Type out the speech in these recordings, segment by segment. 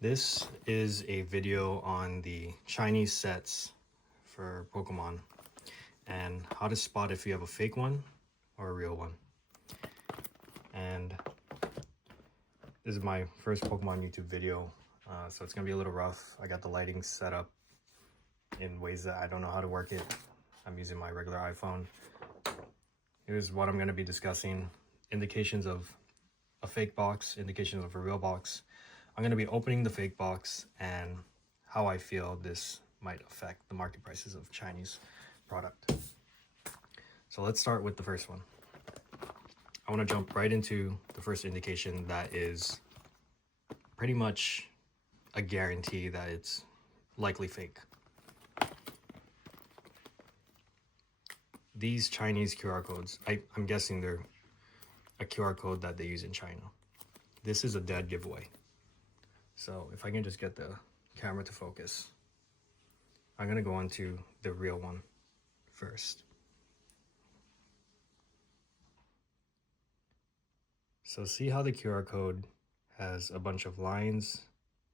This is a video on the Chinese sets for Pokemon and how to spot if you have a fake one or a real one. And this is my first Pokemon YouTube video, so it's gonna be a little rough. I got the lighting set up in ways that I don't know how to work it. I'm using my regular iPhone. Here's what I'm gonna be discussing: indications of a fake box, indications of a real box. I'm going to be opening the fake box and how I feel this might affect the market prices of Chinese product. So let's start with the first one. I want to jump right into the first indication that is pretty much a guarantee that it's likely fake. These Chinese QR codes, I'm guessing they're a QR code that they use in China. This is a dead giveaway. So if I can just get the camera to focus, I'm going to go on to the real one first. So see how the QR code has a bunch of lines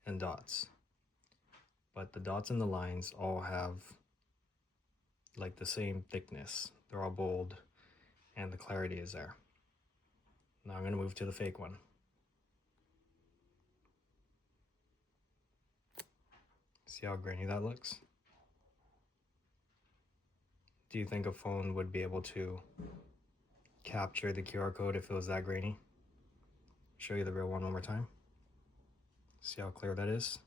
and dots, but the dots and the lines all have like the same thickness. They're all bold and the clarity is there. Now I'm going to move to the fake one. See how grainy that looks? Do you think a phone would be able to capture the QR code if it was that grainy? Show you the real one more time. See how clear that is?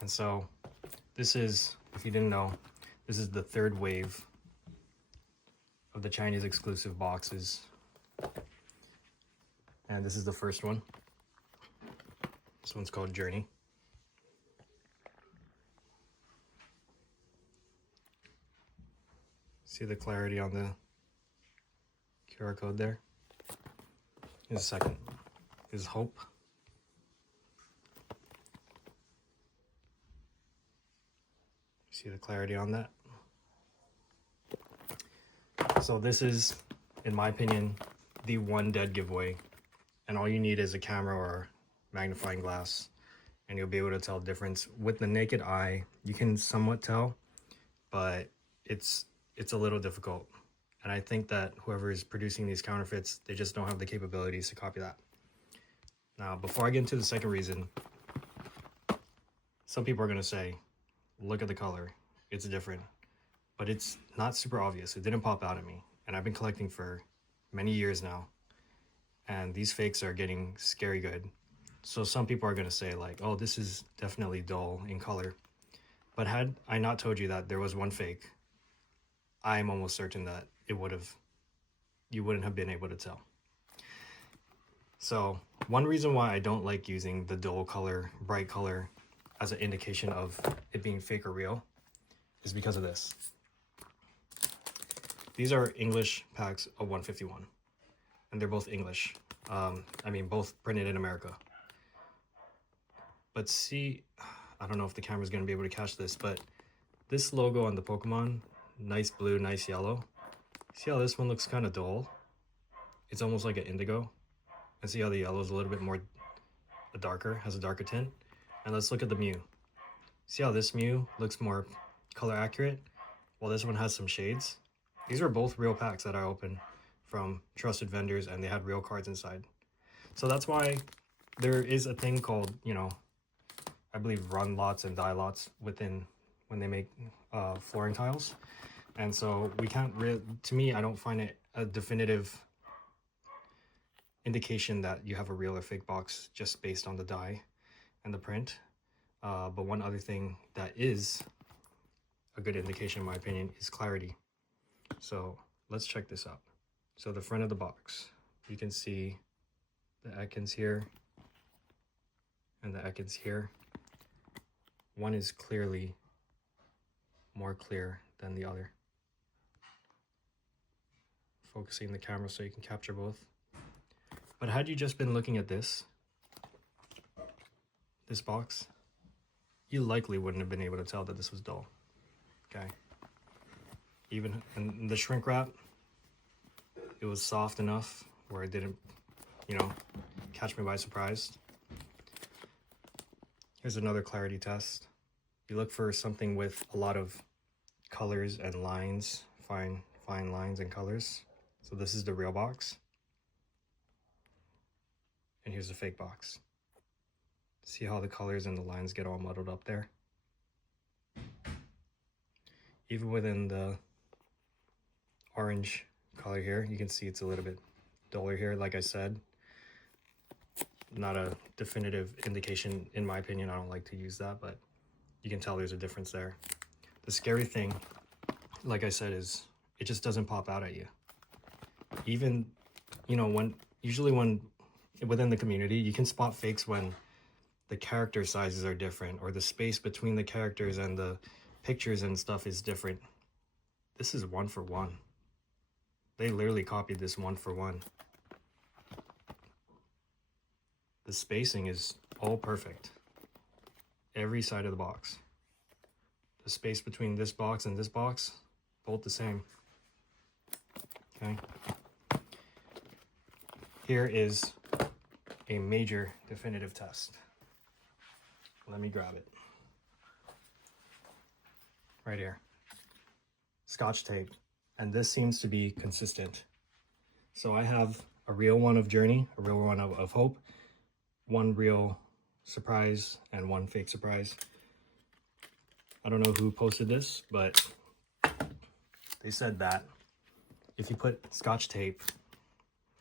And so this is, if you didn't know, this is the third wave of the Chinese exclusive boxes. And this is the first one. This one's called Journey. See the clarity on the QR code there? Here's a second. Here's Hope. See the clarity on that? So this is, in my opinion, the one dead giveaway. And all you need is a camera or magnifying glass, and you'll be able to tell the difference. With the naked eye, you can somewhat tell, but it's a little difficult. And I think that whoever is producing these counterfeits, they just don't have the capabilities to copy that. Now, before I get into the second reason, some people are going to say, look at the color, it's different. But it's not super obvious. It didn't pop out at me. And I've been collecting for many years now. And these fakes are getting scary good. So some people are going to say like, oh, this is definitely dull in color. But had I not told you that there was one fake, I'm almost certain that you wouldn't have been able to tell. So one reason why I don't like using the dull color, bright color as an indication of it being fake or real is because of this. These are English packs of 151, and they're both English. Both printed in America. But see, I don't know if the camera's gonna be able to catch this, but this logo on the Pokemon, nice blue, nice yellow. See how this one looks kind of dull? It's almost like an indigo. And see how the yellow is a little bit more darker, has a darker tint? And let's look at the Mew. See how this Mew looks more color accurate? Well, this one has some shades. These are both real packs that I opened from trusted vendors, and they had real cards inside. So that's why there is a thing called, I believe run lots and die lots within when they make flooring tiles. And so we can't really, to me, I don't find it a definitive indication that you have a real or fake box just based on the die and the print. But one other thing that is a good indication, in my opinion, is clarity. So let's check this out. So the front of the box, you can see the Ekans here and the Ekans here. One is clearly more clear than the other. Focusing the camera so you can capture both. But had you just been looking at this box, you likely wouldn't have been able to tell that this was dull. Okay. Even in the shrink wrap, it was soft enough where it didn't, catch me by surprise. Here's another clarity test. You look for something with a lot of colors and lines, fine lines and colors. So this is the real box. And here's the fake box. See how the colors and the lines get all muddled up there? Even within the orange color here, you can see it's a little bit duller here. Like I said, not a definitive indication in my opinion. I don't like to use that, but you can tell there's a difference there. The scary thing, like I said, is it just doesn't pop out at you. Even, you know, usually when within the community, you can spot fakes when the character sizes are different or the space between the characters and the pictures and stuff is different. This is 1 for 1. They literally copied this 1 for 1. The spacing is all perfect. Every side of the box. The space between this box and this box, both the same. Okay. Here is a major definitive test. Let me grab it. Right here. Scotch tape. And this seems to be consistent. So I have a real one of Journey, a real one of Hope, one real surprise, and one fake surprise. I don't know who posted this, but they said that if you put Scotch tape,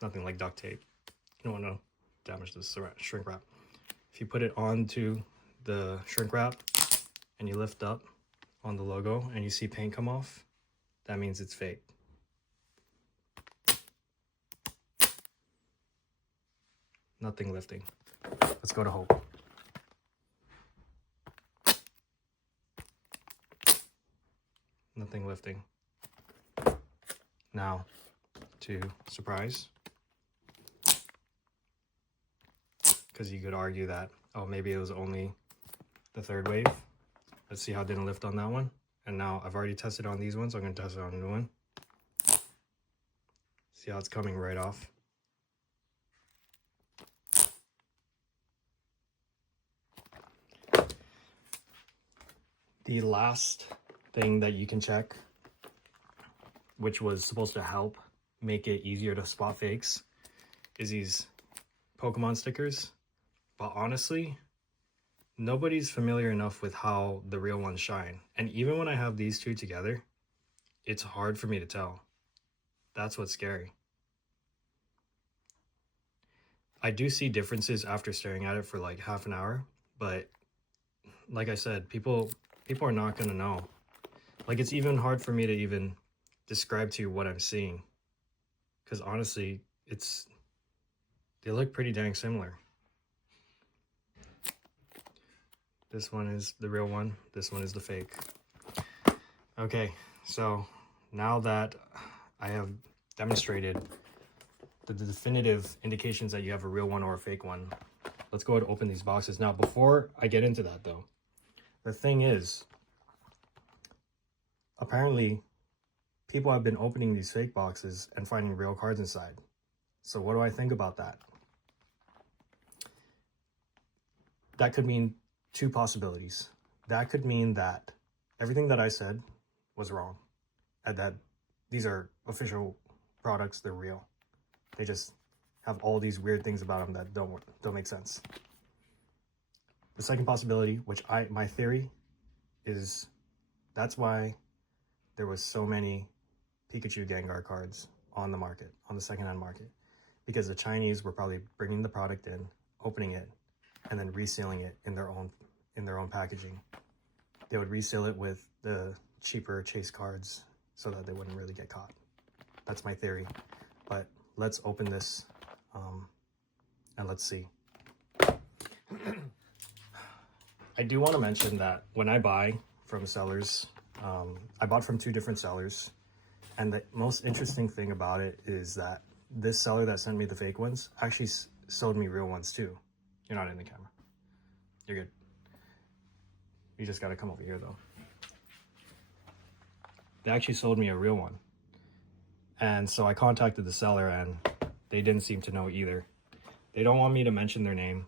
nothing like duct tape, you don't want to damage this shrink wrap. If you put it onto the shrink wrap and you lift up on the logo and you see paint come off, that means it's fake. Nothing lifting. Let's go to Hope. Nothing lifting. Now to Surprise. Because you could argue that, oh, maybe it was only the third wave. Let's see how it didn't lift on that one. And now I've already tested on these ones, so I'm going to test it on a new one. See how it's coming right off. The last thing that you can check, which was supposed to help make it easier to spot fakes, is these Pokemon stickers. But honestly, nobody's familiar enough with how the real ones shine. And even when I have these two together, it's hard for me to tell. That's what's scary. I do see differences after staring at it for like half an hour, but like I said, people are not going to know. Like, it's even hard for me to even describe to you what I'm seeing. Because honestly, they look pretty dang similar. This one is the real one. This one is the fake. Okay, so now that I have demonstrated the definitive indications that you have a real one or a fake one, let's go ahead and open these boxes. Now, before I get into that though, the thing is, apparently people have been opening these fake boxes and finding real cards inside. So what do I think about that? That could mean two possibilities. That could mean that everything that I said was wrong, and that these are official products, they're real. They just have all these weird things about them that don't make sense. The second possibility, which my theory is, that's why there was so many Pikachu Gengar cards on the market, on the secondhand market, because the Chinese were probably bringing the product in, opening it, and then resealing it in their own packaging. They would reseal it with the cheaper chase cards so that they wouldn't really get caught. That's my theory. But let's open this and let's see. I do want to mention that when I buy from sellers, I bought from two different sellers, and the most interesting thing about it is that this seller that sent me the fake ones actually sold me real ones too. You're not in the camera. You're good. You just got to come over here though. They actually sold me a real one. And so I contacted the seller and they didn't seem to know either. They don't want me to mention their name,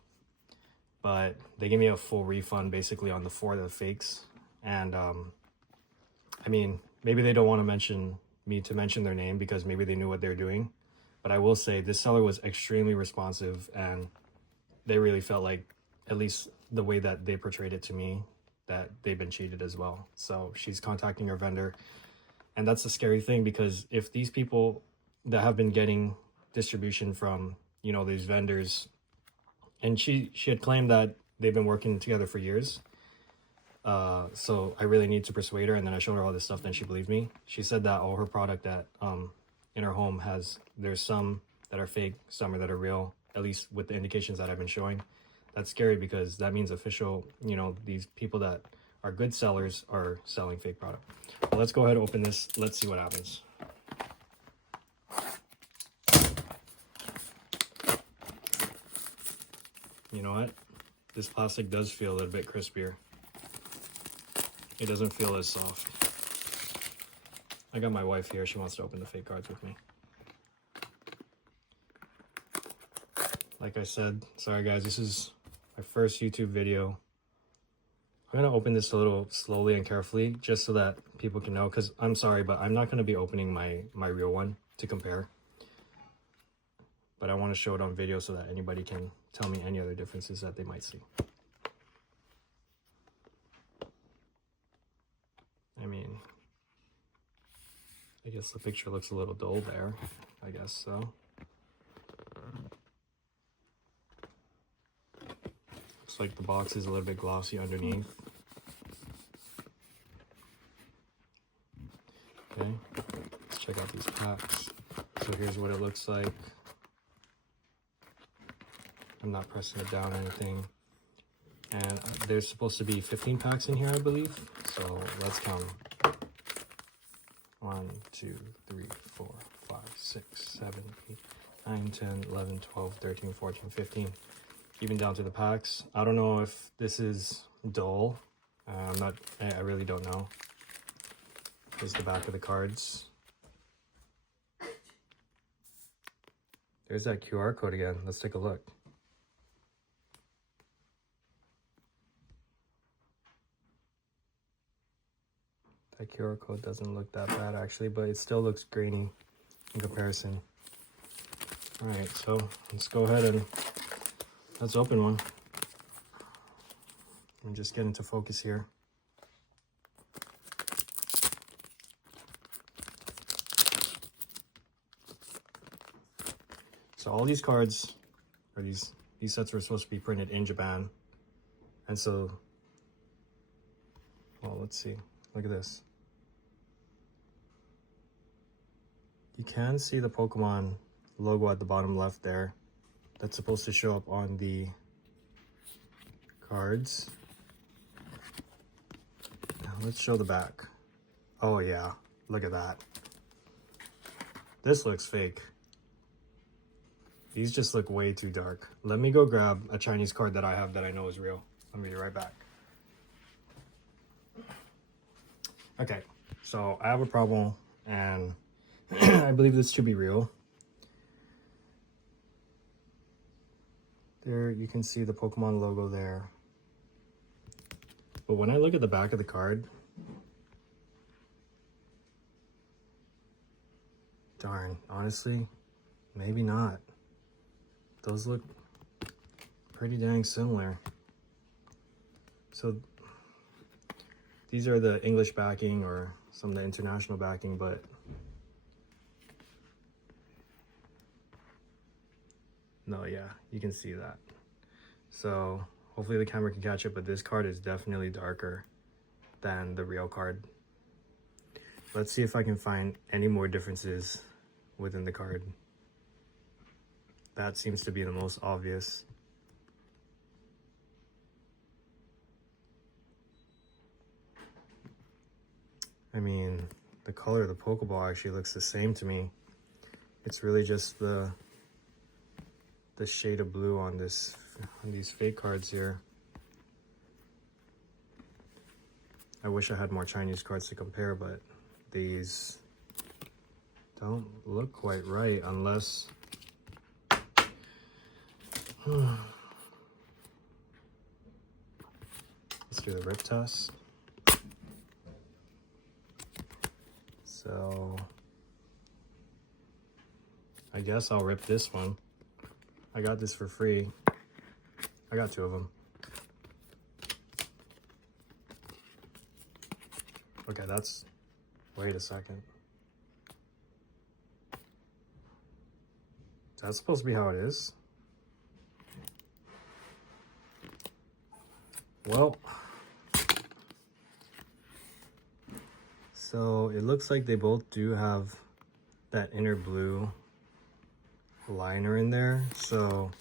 but they gave me a full refund basically on the 4 of the fakes. And I mean, maybe they don't want to mention their name because maybe they knew what they're doing, but I will say this seller was extremely responsive, and they really felt like, at least the way that they portrayed it to me, that they've been cheated as well. So she's contacting her vendor, and that's the scary thing, because if these people that have been getting distribution from, you know, these vendors, and she had claimed that they've been working together for years, so I really need to persuade her. And then I showed her all this stuff, then she believed me. She said that all her product that in her home there's some that are fake, some that are real, at least with the indications that I've been showing. That's scary, because that means official, you know, these people that are good sellers are selling fake product. Well, let's go ahead and open this. Let's see what happens. You know what? This plastic does feel a little bit crispier. It doesn't feel as soft. I got my wife here. She wants to open the fake cards with me. Like I said, sorry guys, this is my first YouTube video. I'm gonna open this a little slowly and carefully, just so that people can know, because I'm sorry, but I'm not gonna be opening my real one to compare. But I want to show it on video so that anybody can tell me any other differences that they might see. I mean, I guess the picture looks a little dull there. I guess so. Looks like the box is a little bit glossy underneath. Okay, let's check out these packs. So here's what it looks like. I'm not pressing it down or anything. And there's supposed to be 15 packs in here, I believe. So let's count them. 1, 2, 3, 4, 5, 6, 7, 8, 9, 10, 11, 12, 13, 14, 15. Even down to the packs. I don't know if this is dull. I really don't know. Here's the back of the cards. There's that QR code again. Let's take a look. That QR code doesn't look that bad actually, but it still looks grainy in comparison. All right, so let's go ahead and let's open one. I'm just getting to focus here. So all these cards, or these sets were supposed to be printed in Japan. And so, well, let's see. Look at this. You can see the Pokemon logo at the bottom left there. That's supposed to show up on the cards. Now let's show the back. Oh yeah, look at that. This looks fake. These just look way too dark. Let me go grab a Chinese card that I have that I know is real. I'll be right back. Okay, so I have a problem, and I believe this to be real. There, you can see the Pokemon logo there. But when I look at the back of the card, darn, honestly, maybe not. Those look pretty dang similar. So these are the English backing or some of the international backing, but no, yeah, you can see that. So hopefully the camera can catch it, but this card is definitely darker than the real card. Let's see if I can find any more differences within the card. That seems to be the most obvious. I mean, the color of the Pokeball actually looks the same to me. It's really just the shade of blue on these fake cards here. I wish I had more Chinese cards to compare, but these don't look quite right unless do the rip test. So I guess I'll rip this one. I got this for free. I got 2 of them. Okay, that's, wait a second. That's supposed to be how it is. Well, so it looks like they both do have that inner blue liner in there. So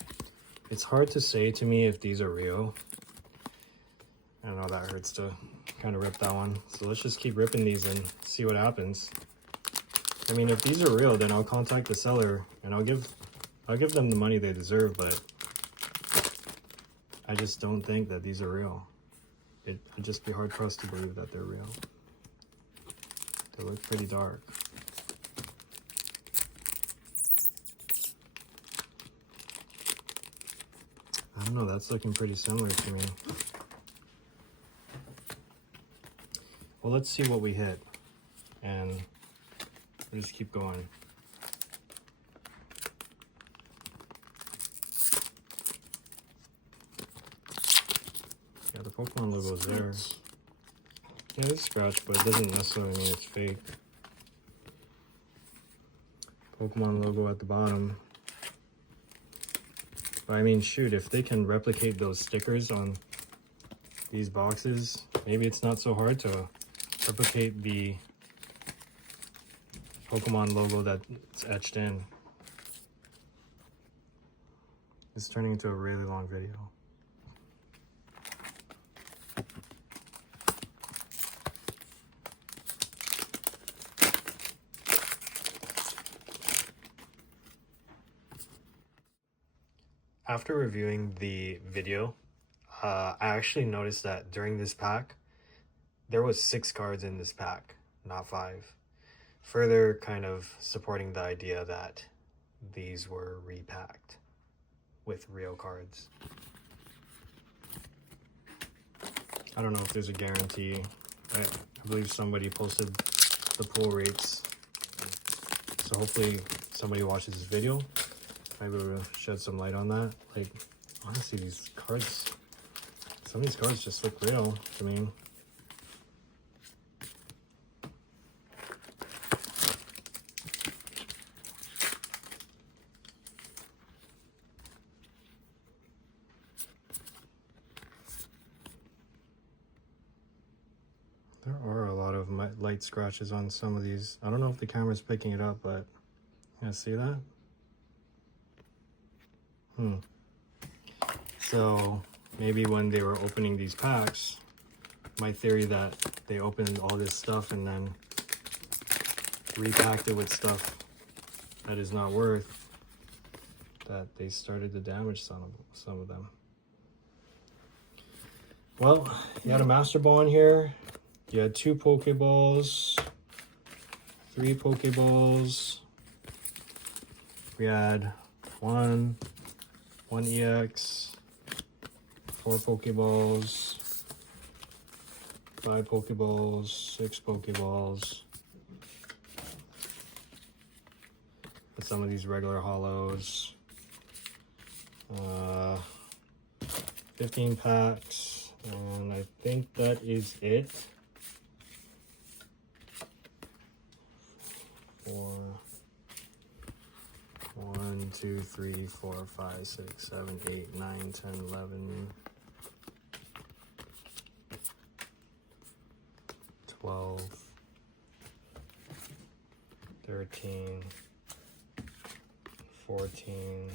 it's hard to say to me if these are real. I know that hurts to kind of rip that one. So let's just keep ripping these and see what happens. I mean, if these are real, then I'll contact the seller and I'll give them the money they deserve, but I just don't think that these are real. It'd just be hard pressed to believe that they're real. They look pretty dark. I don't know, that's looking pretty similar to me. Well, let's see what we hit, and we'll just keep going. Yeah, the Pokemon logo is there. Yeah, it's scratched, but it doesn't necessarily mean it's fake. Pokemon logo at the bottom. But I mean, shoot, if they can replicate those stickers on these boxes, maybe it's not so hard to replicate the Pokemon logo that's etched in. It's turning into a really long video. After reviewing the video, I actually noticed that during this pack, there was 6 cards in this pack, not 5. Further kind of supporting the idea that these were repacked with real cards. I don't know if there's a guarantee. I believe somebody posted the pull rates. So hopefully somebody watches this video. Maybe we'll shed some light on that. Like, honestly, these cards, some of these cards just look real to me. There are a lot of light scratches on some of these. I don't know if the camera's picking it up, but you guys see that? So maybe when they were opening these packs, my theory that they opened all this stuff and then repacked it with stuff that is not worth, that they started to damage some of them. Well, you had a Master Ball in here. You had 2 Pokeballs, 3 Pokeballs. We had 1 EX, 4 Pokeballs, 5 Pokeballs, 6 Pokeballs. With some of these regular hollows. 15 packs, and I think that is it. 1, 2, 3, 4, 5, 6, 7, 8, 9, 10, 11, 12, 13, 14,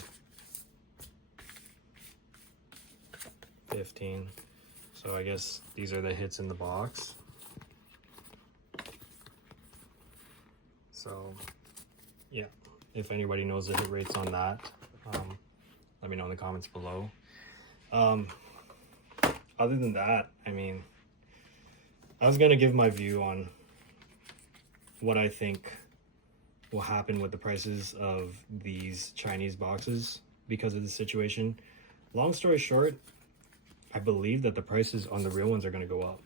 15. So I guess these are the hits in the box. So yeah, if anybody knows the hit rates on that, let me know in the comments below. Other than that, I mean, I was gonna give my view on what I think will happen with the prices of these Chinese boxes because of the situation. Long story short, I believe that the prices on the real ones are going to go up.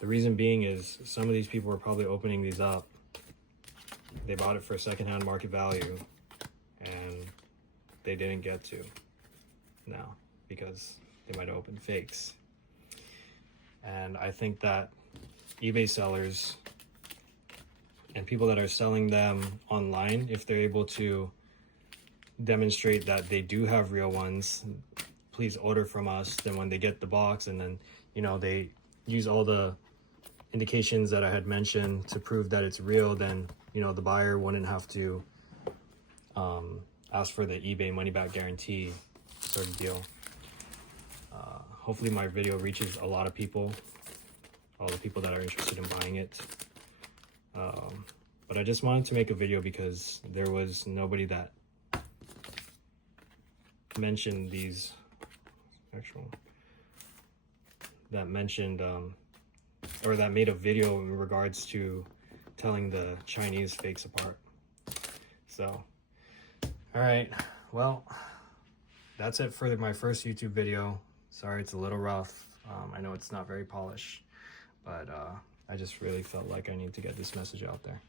The reason being is some of these people are probably opening these up. They bought it for secondhand market value and they didn't get to now because they might have opened fakes. And I think that eBay sellers and people that are selling them online, if they're able to demonstrate that they do have real ones, please order from us. Then when they get the box and then, you know, they use all the indications that I had mentioned to prove that it's real, then, you know, the buyer wouldn't have to ask for the eBay money back guarantee sort of deal. Hopefully my video reaches a lot of people, all the people that are interested in buying it. But I just wanted to make a video because there was nobody that mentioned these that mentioned or that made a video in regards to telling the Chinese fakes apart. So all right, well, that's it for my first YouTube video. Sorry it's a little rough. I know it's not very polished, but I just really felt like I need to get this message out there.